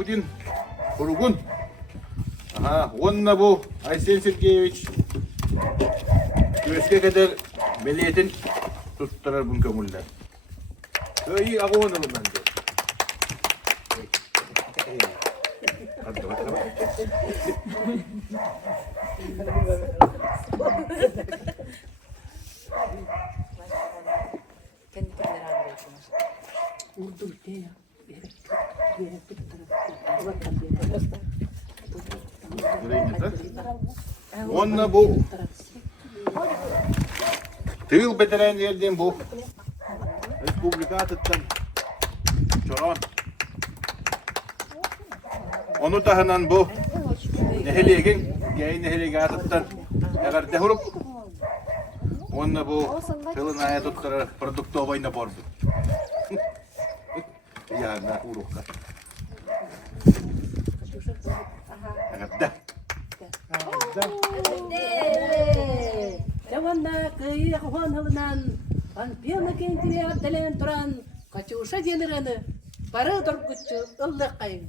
Путин, Уругун. Ага, онна bu Aysel Sergeyevich. Köşke kadar meletin tutturar bun kömüller. İyi ağın alın bence. Hadi bakalım. Kendi kendine anlıyorsunuz. Urdu diye. Onunla bu tığıl beteren yerden bu Respublika atıttan çoran. Onu tahınan bu nehelegen, gay nehelege atıttan eğer dehurup onunla bu tığılın aya tutturar produktu obayına bordu. Ya na urukka. Eğer de. Жаванда кыйы хуан хылынан панпиона кентине абдален туран качуша денераны бары торгучу ыллы кайын.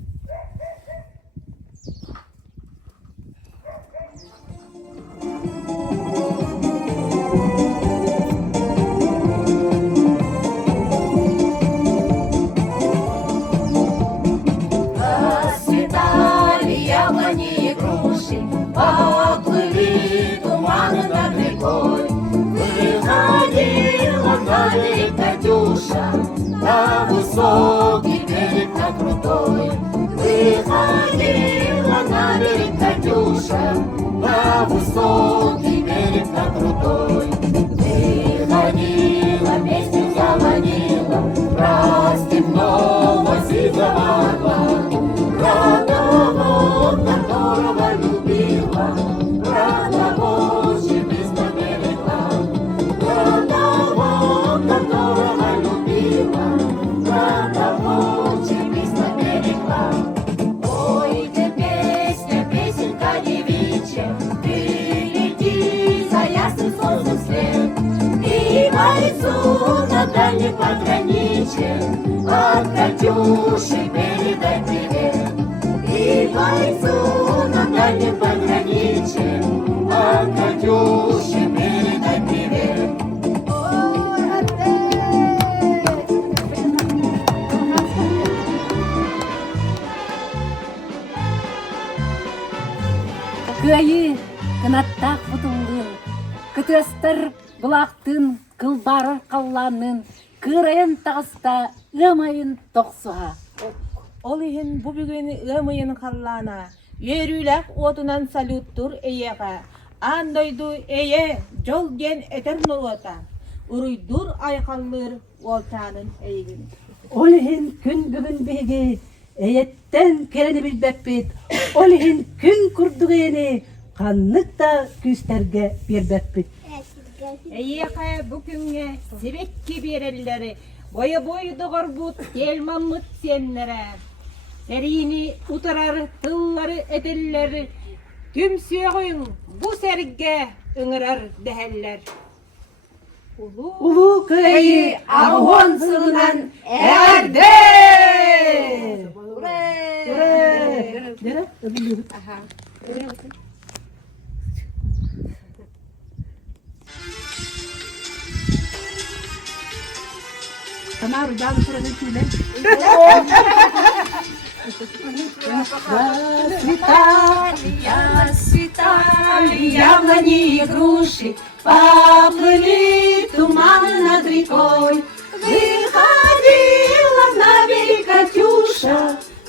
Расцветали яблони и груши, поплыли туманы над рекой. Выходила на берег Катюша, на высокий берег, на крутой. Выходила на берег Катюша, на высокий берег, на крутой. Выходила, песню заводила, про степного сизого орла. Про того, которого любила, про того, чьи письма берегла. Про того, которого любила, про того, чьи письма берегла. Ой, ты песня, песенка девичья, ты лети за ясным солнцем вслед. И бойцу на дальнем пограничье от Катюши передай привет. И бойцу на дальнем пограничье от Катюши передай привет. Кыйы кынаттак бутуңдын, кытыстыр булактын, кылбары калланын, кырайын тагыста ымайын токсуha. Ол иһин бу бүгүн ымыйын халлана, үйрүләк отунан салюттур эйеға. Андойду эйе жол ген этернолота. Уруйдур айқаллыр олтанын эйгин. Олиһин күн бүгүн биги, эйеттен керени билбеппит. Олиһин күн курдугени, канныкта күстерге бербеппит. Эйеға бүгүнгө себекки береллери, бойы догорбут елмаммыт сеннере. Серини утарар тыллары эделлери, түм сүйөгүң бу серге ыңырар дәһәлләр. Улуу кыйы агуон сылынан эрде! Тамару дан тураны киле. Расцветали яблони и груши, поплыли туманы над рекой. Выходила на берег Катюша,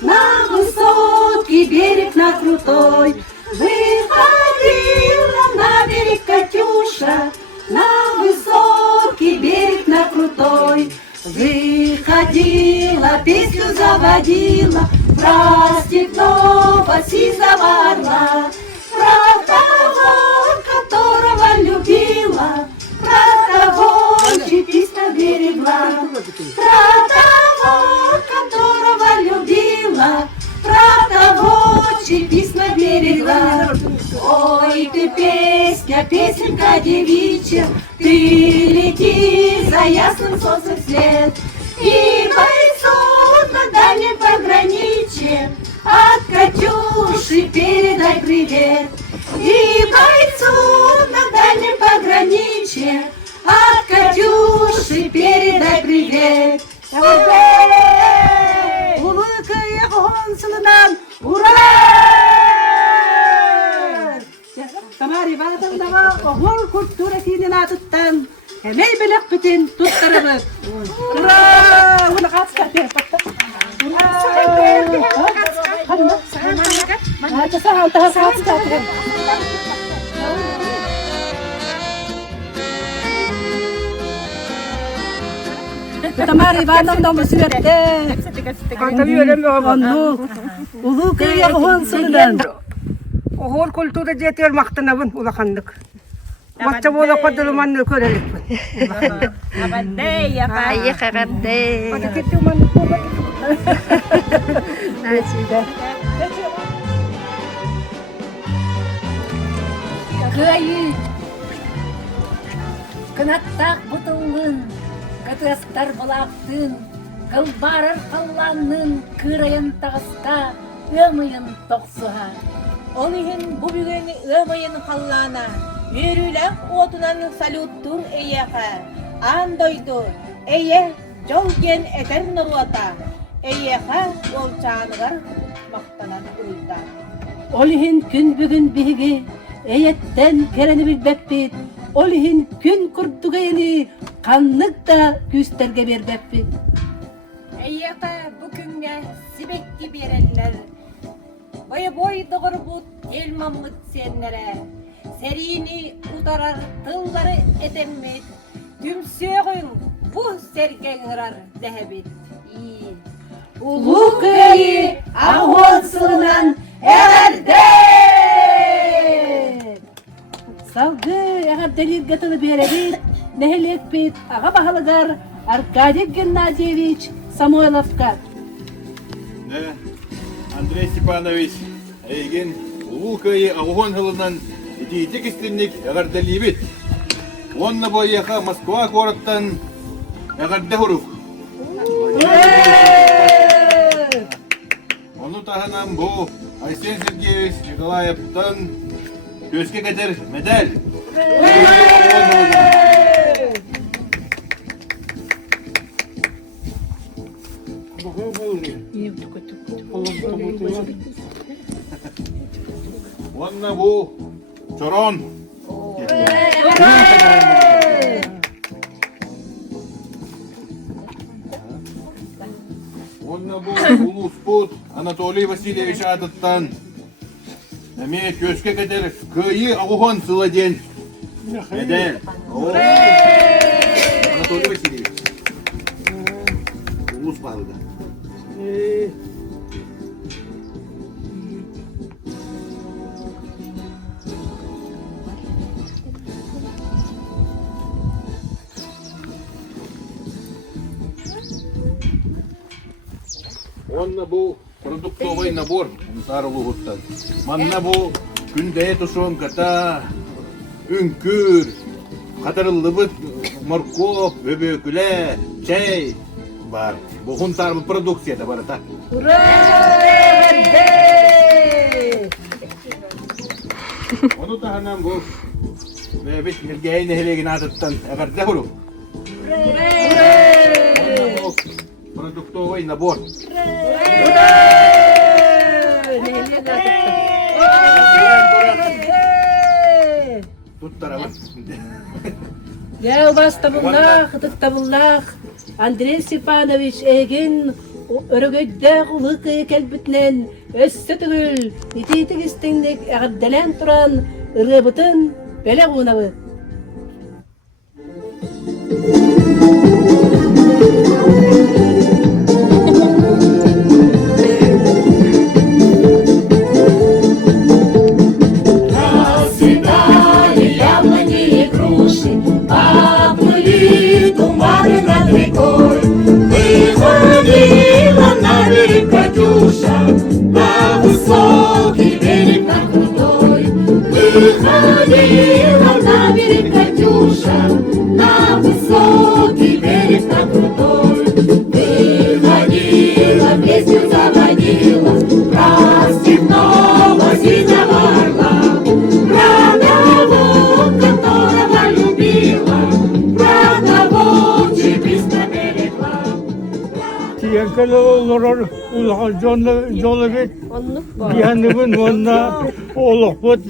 на высокий берег, на крутой. Выходила на берег Катюша, на высокий берег, на крутой. Выходила, песню заводила, про степного сизого орла, про того, которого любила, про того, чьи письма берегла, про того, которого любила, про того, чьи письма берегла. Ой, ты песня, песенка девичья, ты лети за ясным солнцем вслед. И бойцу на дальнем пограничье от Катюши передай привет. И бойцу на дальнем пограничье от Катюши передай привет. Улыкая гонсылынан ура! Тамари Ивановна, огол культура кинен атыттан, эмей белек битен туттарыбыз. Ура! Уна катыскар. Тамари Ивановна мусиретте. Улыкая гонсылынан. Огол культура жетер мактанабын улахандык. Матча бола кодулман көреликпин. Абаддей, япа. Хагадде. Кайы. Кынаттак бутылын, кытыстар булактын, кылбарыр калланын, кырайын тагыста, өмыйын токсуга. Оныхын бу бүгүн ымайын қаллана, үйрүләк отунан салюттур эйеға. Андойду, эйе жолген этер норуата, эйеға олчаныгар мақтанан уйта. Олихин күн бүгін биһиги, эйеттен керени билбеппит. Олихин күн курдугайыны каннык да күстерге бербеппит. Эйеқа бүкүнгө сибекки береллер. Бой догор бут ел маммыт сеннере. Серини утарар тыллары этеммет. Түмсөөгүн бу серген ырар дехебит. Улуу көйү агонсынан эгерде. Салгы эгерделир гатыны беребит, нехелекпит, ага бахалыгар Аркадий Геннадьевич Самойловка. Андрей Степанович, эйген улукайы агугон хылынан итиитик истинник эгарделибит. Онна бойяха Москва городтан эгарде хурук. Onu tahanam bu Aysen Сергеевич Николаевтан көзге кетер медаль. Онна bu Çoron. Онна bu Улуспут Анатолий Васильевич Атыттан. Эме көзге кетер кыйы агугон сыладен. Медаль. Анатолий Васильевич. Улус bağlıda. Онна bu продуктовый набор Сарылугуттан. Манна bu күндәе тушон ката, үңкүр, катырылыбыт, морков, өбөкүле, чай бар. Bu хунтар продукцияда бар та. Onu tahanam bu. Ve bit milgeyne helegen atıttan egarde hulu. Продуктовый набор. Тут тарабы. Я вас табыллах, табыллах. Андрей Степанович эгин өрөгөйдө улыкы келбитнен өссө түгүл ититик истиңдик эгерделен туран ырыбытын беле куунабы. Расцветали яблони и груши, поплыли туманы над рекой. Выходила на берег Катюша, на высокий берег, на крутой. Выходила на берег Kele olur ulakan jolu bit. Diyanibin onunla oğluk bit.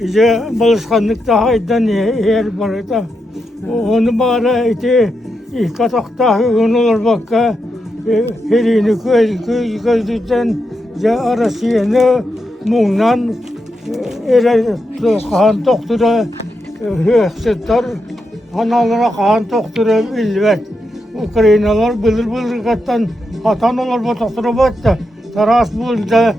İşte balışkanlık daha eden yer var da. Onu bana iti katakta hügun olur bakka. Herini gözlükten ya arasını mungnan kan doktora hüksütler analara kan doktora bilvet. Ukraynalar bilir kattan hatan olur bu doktora battı. Taras bulda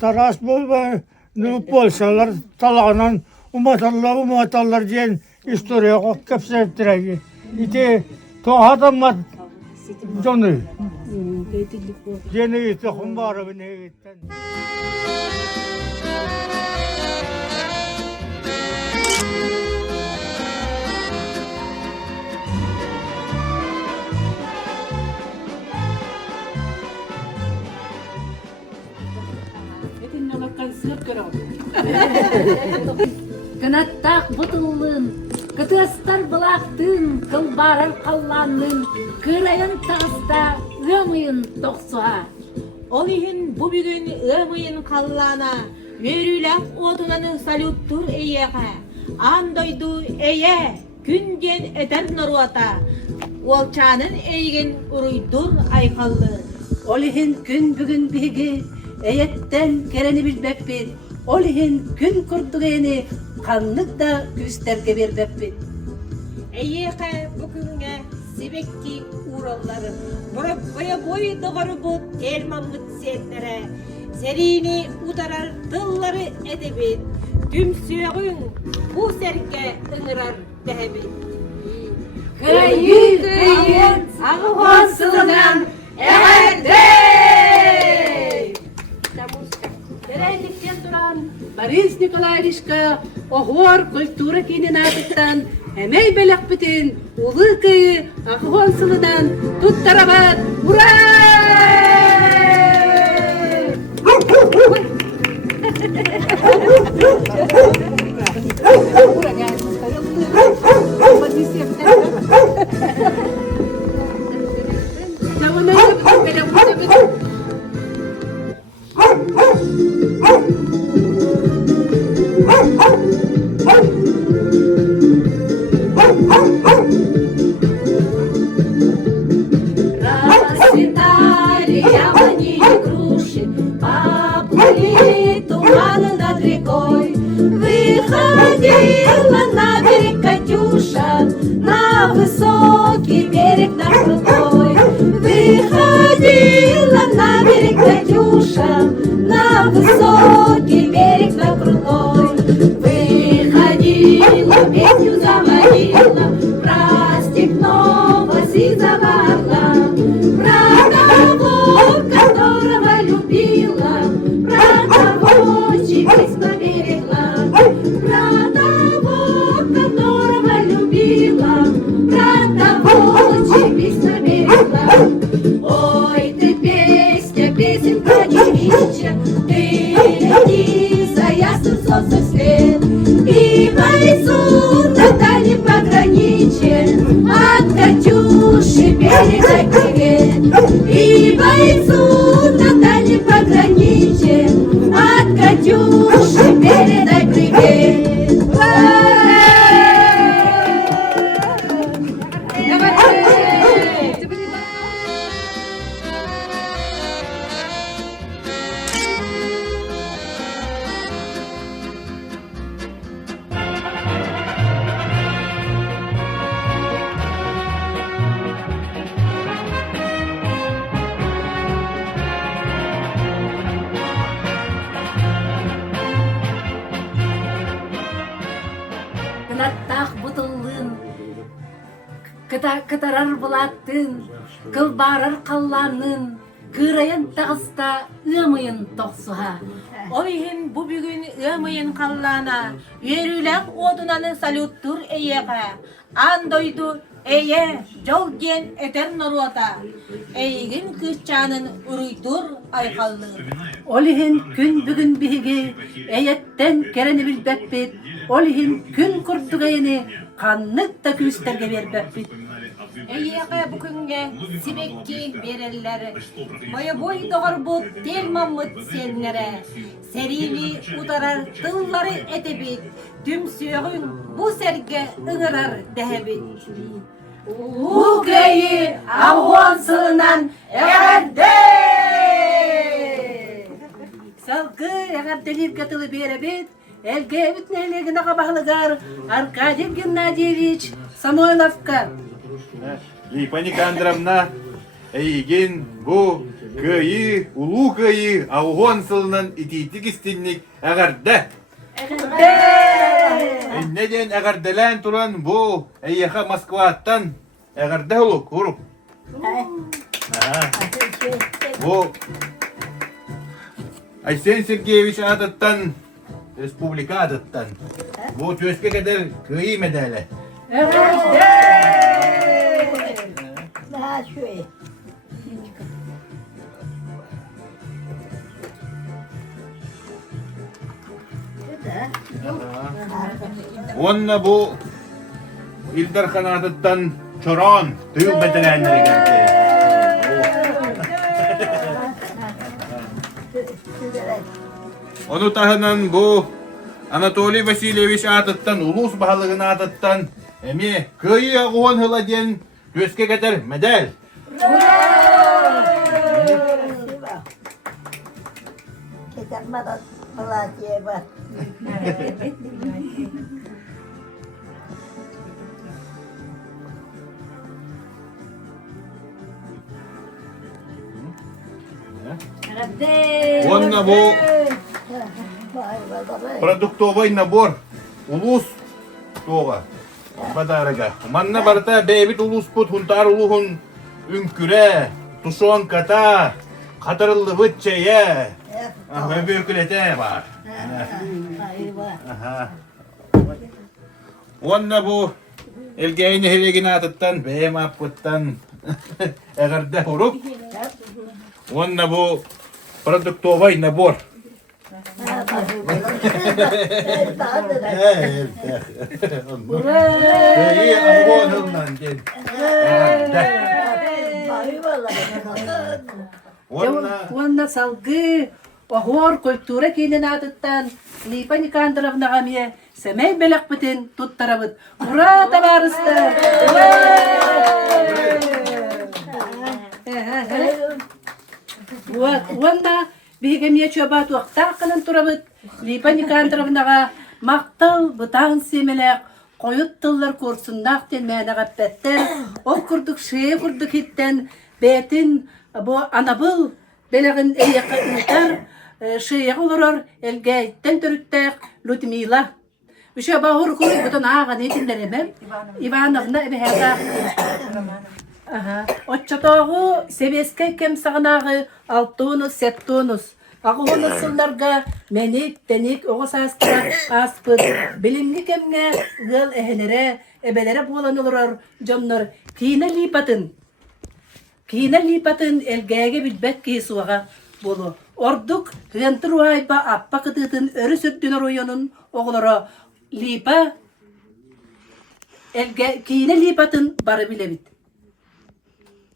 taras bulda ne Polşalar talanan umatallar diyen istoriya kapsayıptırıyor. İti tohadammat Johnny. Yeni tohum var beni gitten. Кынаттақ бұтылын, кытыстар бұлақтың, кылбарар қалланның, кырайын тағыста өмайын тоқсуға. Ол иһин бу бүгүн ымыйын қаллана, өрүләк отунаны салюттур эйеға. Андойду эйе, күнден этер норуата. Олчанын эйген уруйдур айқаллы. Олиһин күн бүгін биги, эйеттен керени билбеппит. Олиһин күн күрдүгени қаннық да күстерге бербеппит. Эйеқа бүгінге сибекки ураллары. Бая бой дұғыры бұд телмамыт сенлері. Серини ударар дыллары әдебет. Түмсүйіғін бұ сәрге ұңырар дәбет. Кайын, ағуан сылынан әғәрдей! Берәйліктен тұран Борис Николаевичка оғуар культура кейінен атыттан әмей бәләк бітін ұлы күйі ағуан сылынан тұттарабат. Ура! Расцветали яблони и груши, поплыли туманы над рекой. Выходила на берег Катюша, на высокий берег на крутой. Выходила на берег Катюша, на высокий берег на крутой. Выходила, песню заводила, про степного сизого орла, про того, которого любила, про того, чьи письма берегла, про того, которого любила, про того, чьи письма берегла. Ой, ты песня, песенка девичья, ты лети за ясным солнцем свет, и бойцу на дальнем пограничье от Катюши передай привет. И бойцу на дальнем пограничье от Катюши передай привет. Кынаттақ бұтылын, кытарар бұлаттың, кылбарар қалланын, кырайын тағыста ымайын тоқсуға. Ол иһин бу бүгүн ымыйын қаллана, өрүләк отунаны салюттур эйеға. Андойду эйе, жол ген этер норуата. Эйгин кыччанын уруйдур aykallığı. Olihin gün bugün bihigi, eyetten kereni bilbekbit, olihin gün kurtugayını kanlık da küsterge berbekbit. Eyyaka bugünge sibekki berelleri, boya boy doğar bu tel mamut senlere, serili udarar dılları edebit, tümsüğün bu serge ığırar dehebit. Bu köyü avonsulunan eğerde! Salgı eğerdelip katılı berebit, elge bütneylegine kabahlıgar Arkadiy Gennadievich Samoylovka. Lipa Никандровна, Эйген bu köyü, ulu köyü, avgon sılının ititik istinlik ağırda. Neden ağırdelen turan bu Eyyaka Moskva'dan ağırda oluk, vurup. Bu Aysen Sergeyevich adattan, Respublika adattan. Bu Türkiye kadar köyü medali. Onunla bu İldar Kanatı'dan Çoron, tüyüm bedelenleri geldi. Onu tahınan bu Anatoly Vasilyevich atıttan, ulus bahalığın atıttan, emi köyü ağuan hıla diyen Düzke kadar medal. Onunla bu продуктовый набор улус тоға подарыга. Манна барта бейбит улус пут хунтар улухун үнкүрэ, тушонката, қатырылы бұт чая, өбөкілете бар. Онна bu elgeyni helegin atıttan, beyem apıttan eğerde hurup. Onna bu продуктовый набор. İyi avgonundan gel. Онна салгы, огор культура кейнен атыттан, Lipa Никандровна гамия, семей белек бітін туттарабыт. Ура, табарыстар! Онна бігемия чөбат уақта қылын турабыт, Lipa Никандровнаға мақтал бұтағын семелек, қойыт тыллар көрсіндақ тен мәнеға бәттер, ол күрдік шее күрдік хиттен, бәтін bu anabıl belagın eyaqı ülter şeye olurur elgeyten törüttek Ludmila. Üşe bağır kurup bütün ağa netinleremem. Ivanovna ebe hega. Aha. Otçatağı sebeske kemsağınağı altunus septunus. Ağını sıllarga menik tenik oğuz astıra aspıt. Bilimli kemge gıl ehelere ebelere bulanılır canlar. Kine lipatın. Kine lipatın elgege bilbek kisuaga bolu. Orduk rentru ayba appa kıtıtın örü sürdüner oyunun oğlara lipa kine lipatın barı bilebit.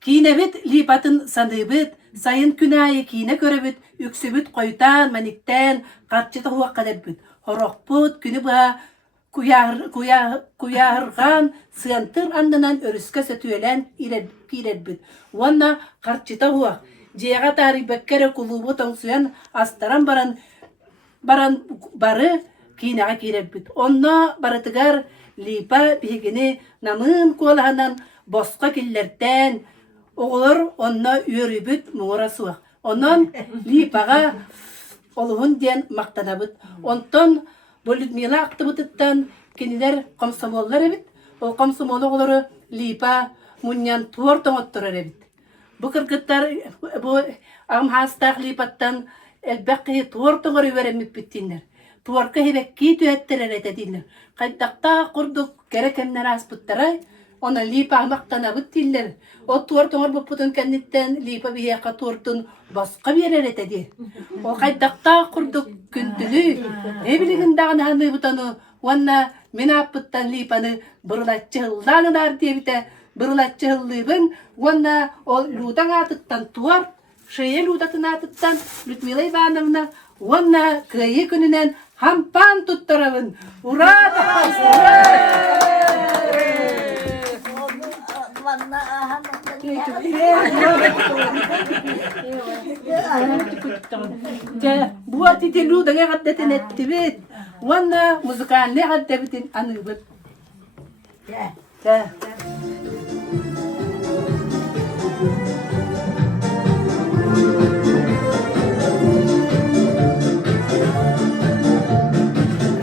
Kine bit lipatın sandıbit sayın künayı kine görebit yüksübit koytan manikten katçıta huva kadebit. Horokput günü ba kuyargan sığantır andanan örüske setüelen iredbit. Wanna karçita huwa. Jega tari bekkere kulubu tongsuyan astaran baran barı kinaga kiredbit. Onna baratıgar lipa bihigini namın kolahanan boska killerten oğulur onna yürübüt muğrasuwa. Ondan lipaga oluhun diyen maktanabıt. Ondan bu Ludmila aktıbıtıttan kiniler komsomollar ebit. O komsomol oğuluru lipa munyan tuorton otturar ebit. Bu kırgıtlar bu amhastaq lipattan elbaqi tuorton veremip bittinler. Tuorka hebekki tühettiler ededinler. Kaydaqta kurduk gerekemler aspıttaray. Ona lipa maqtanabıt diller. O tuartongor buputun kennitten lipa biyaka tuartun baska birer etedi. O kaydakta kurduk küntülü. Ebiligin dağın hanı butanı wanna menapıttan lipanı bırılatçı hıllanılar diye bite bırılatçı hıllыбын wanna o ludan atıttan tuar şeye ludatın atıttan Людмила Ивановна wanna kıyı gününen hampan tuttarabın. Ura! Bu atiti ludan gaddetin ettibit. Wanna muzikalne gaddebitin anıbıt.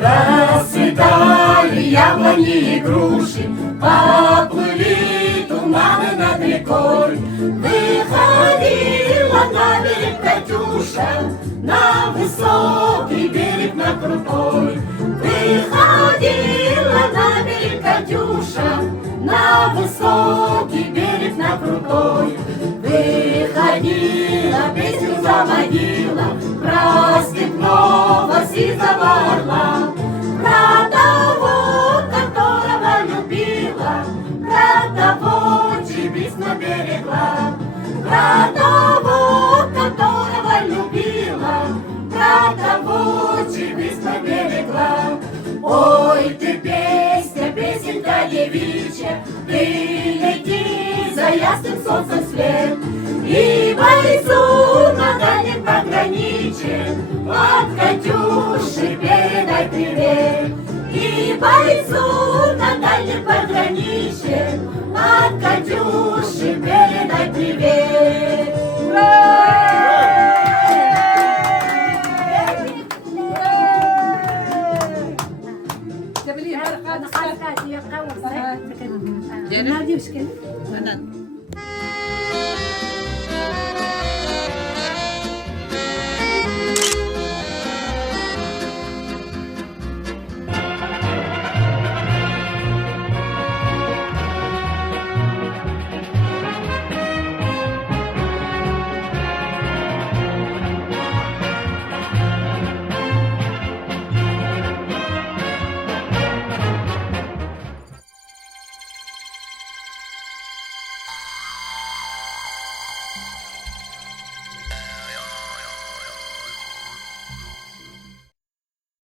Расцветали яблони и груши, поплыли туманы над рекой. Выходила на берег Катюша, на высокий берег, на крутой. Выходила на берег Катюша, на высокий берег, на крутой. Выходила, песню заводила про степного сизого орла, про того, которого любила, про того, чьи письма берегла, про того, которого любила, про того, чьи письма берегла. Ой, ты песня, песенка девичья, ты лети за ясным солнцем след, и бойцу на дальнем пограничье от Катюши передай привет. И бойцу на дальнем пограничье от Катюши передай привет. Jabali, maraka, Nakaka, iya ka, wala. Nah, dia miskin. Anan.